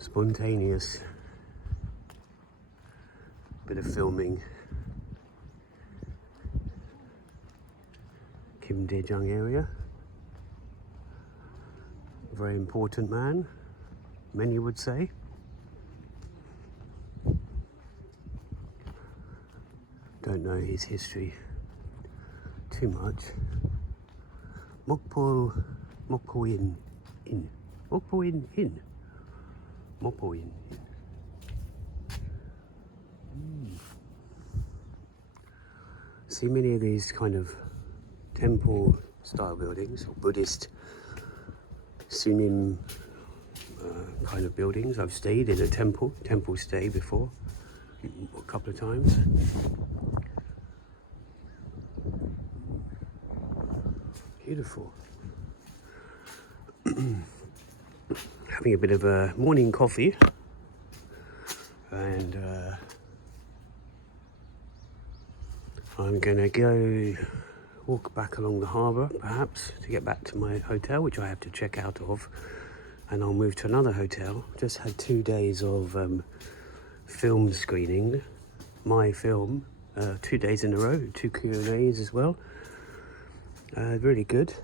Spontaneous bit of filming. Kim Dae-jung area. Very important man, many would say. Don't know his history too much. Mokpo in. See many of these kind of temple style buildings or Buddhist Sunim kind of buildings. I've stayed in a temple stay before a couple of times. Beautiful. Having a bit of a morning coffee and I'm gonna go walk back along the harbour perhaps to get back to my hotel, which I have to check out of, and I'll move to another hotel. Just had 2 days of film screening, my film, 2 days in a row, 2 Q&As as well. Really good.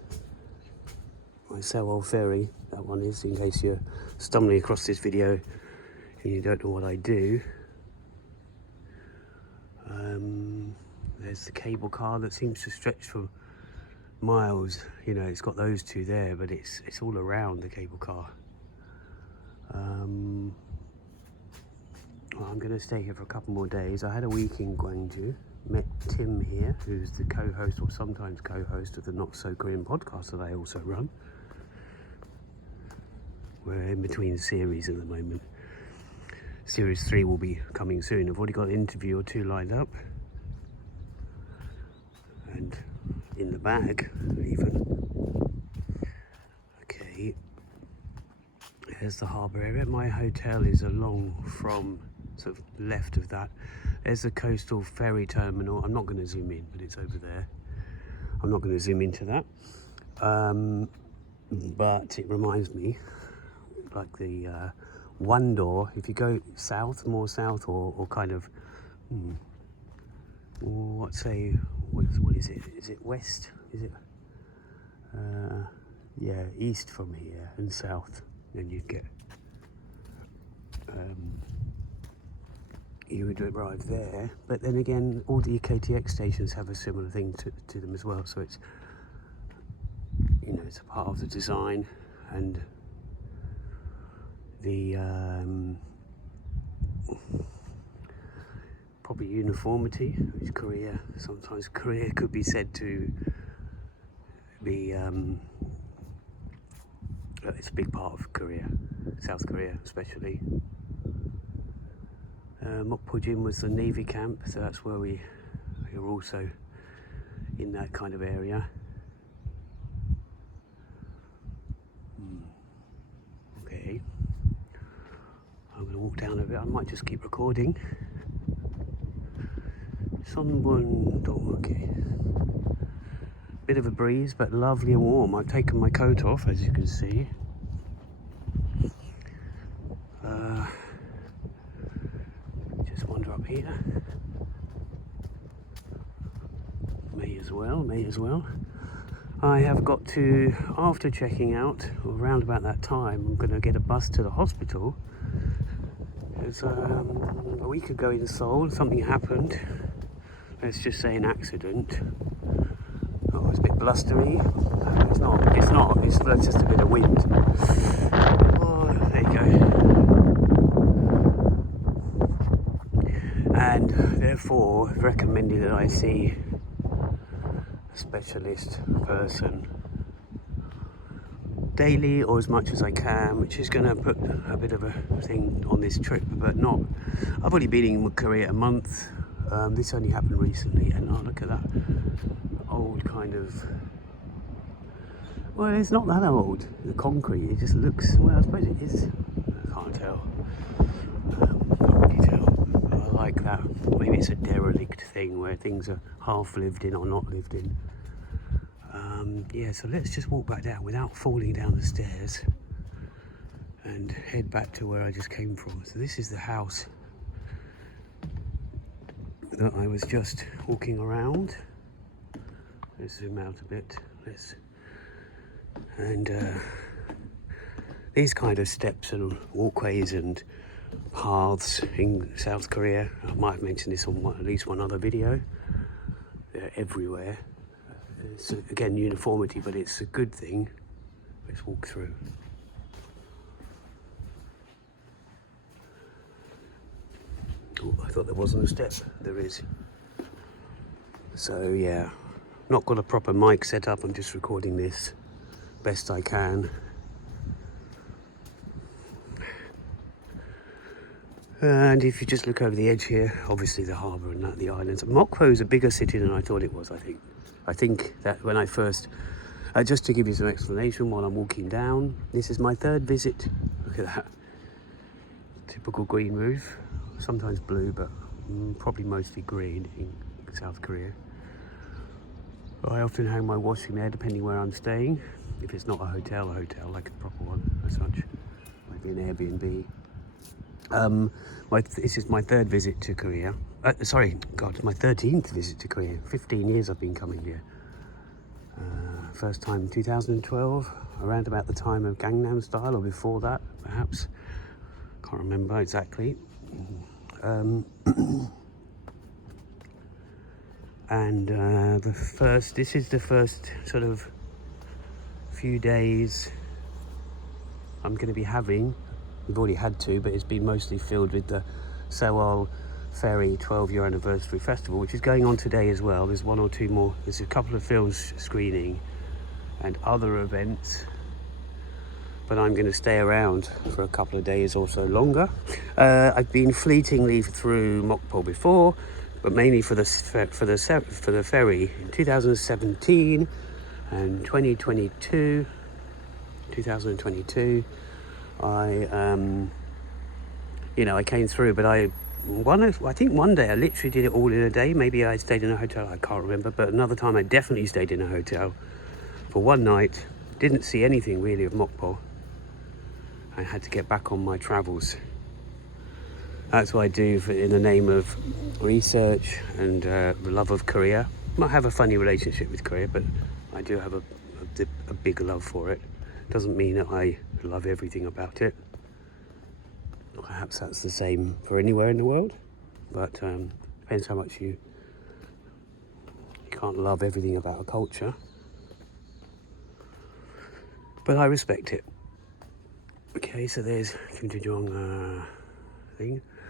My Sewol Ferry, that one is, in case you're stumbling across this video and you don't know what I do. There's the cable car that seems to stretch for miles. You know, it's got those two there, but it's all around the cable car. Well, I'm going to stay here for a couple more days. I had a week in Gwangju. Met Tim here, who's the co-host or sometimes co-host of the Not So Korean podcast that I also run. We're in between series at the moment. Series 3 will be coming soon. I've already got an interview or 2 lined up. And in the bag, even. Okay. There's the harbour area. My hotel is along from, sort of left of that. There's the coastal ferry terminal. I'm not going to zoom in, but it's over there. I'm not going to zoom into that. But it reminds me, like the Wondor, if you go south, more south, or kind of, what is it? Is it west? Is it? Yeah, east from here and south. Then you'd get, you would arrive there. But then again, all the KTX stations have a similar thing to them as well. So it's, you know, it's a part of the design and the probably uniformity, which sometimes Korea could be said to be, it's a big part of Korea, South Korea especially. Mokpo was the Navy camp, so that's where we were also in that kind of area. Okay, I'm going to walk down a bit. I might just keep recording. Sunbun, okay. Bit of a breeze, but lovely and warm. I've taken my coat off, as you can see. Just wander up here. May as well. I have got to, after checking out, around about that time, I'm going to get a bus to the hospital. Because a week ago in Seoul, something happened. Let's just say an accident. Oh, it's a bit blustery. It's not. It's just a bit of wind. Oh, there you go. And therefore, recommended that I see a specialist person daily or as much as I can, which is going to put a bit of a thing on this trip, but not. I've only been in Korea a month. This only happened recently, and oh, look at that old kind of. Well, it's not that old. The concrete, it just looks. Well, I suppose it is. I can't tell. Can't really tell. But I like that. Maybe it's a derelict thing where things are half lived in or not lived in. Yeah, so let's just walk back down without falling down the stairs. and head back to where I just came from. So this is the house that I was just walking around. Let's zoom out a bit. These kind of steps and walkways and paths in South Korea, I might have mentioned this on at least one other video, they're everywhere. It's again uniformity, but it's a good thing. Let's walk through. Oh, I thought there wasn't a step. There is. So yeah, not got a proper mic set up. I'm just recording this best I can. And if you just look over the edge here, obviously the harbour and the islands. Mokpo is a bigger city than I thought it was, I think. I think that when I first, just to give you some explanation while I'm walking down, this is my third visit. Look at that. Typical green roof, sometimes blue, but probably mostly green in South Korea. I often hang my washing there depending where I'm staying. If it's not a hotel, like a proper one as such, maybe an Airbnb. This is my third visit to Korea. My 13th visit to Korea. 15 years I've been coming here. First time in 2012, around about the time of Gangnam Style, or before that, perhaps. Can't remember exactly. This is the first sort of few days I'm going to be having. We've already had two, but it's been mostly filled with the Sewol Ferry 12-year anniversary festival, which is going on today as well. There's one or two more. There's a couple of films screening and other events. But I'm going to stay around for a couple of days or so longer. I've been fleetingly through Mokpo before, but mainly for the ferry in 2017 and 2022. I came through, but I think one day I literally did it all in a day. Maybe I stayed in a hotel, I can't remember, but another time I definitely stayed in a hotel for one night. Didn't see anything really of Mokpo. I had to get back on my travels. That's what I do in the name of research and the love of Korea. I have a funny relationship with Korea, but I do have a big love for it. Doesn't mean that I love everything about it. Perhaps that's the same for anywhere in the world, but depends how much you can't love everything about a culture. But I respect it. Okay, so there's Kim Jong thing.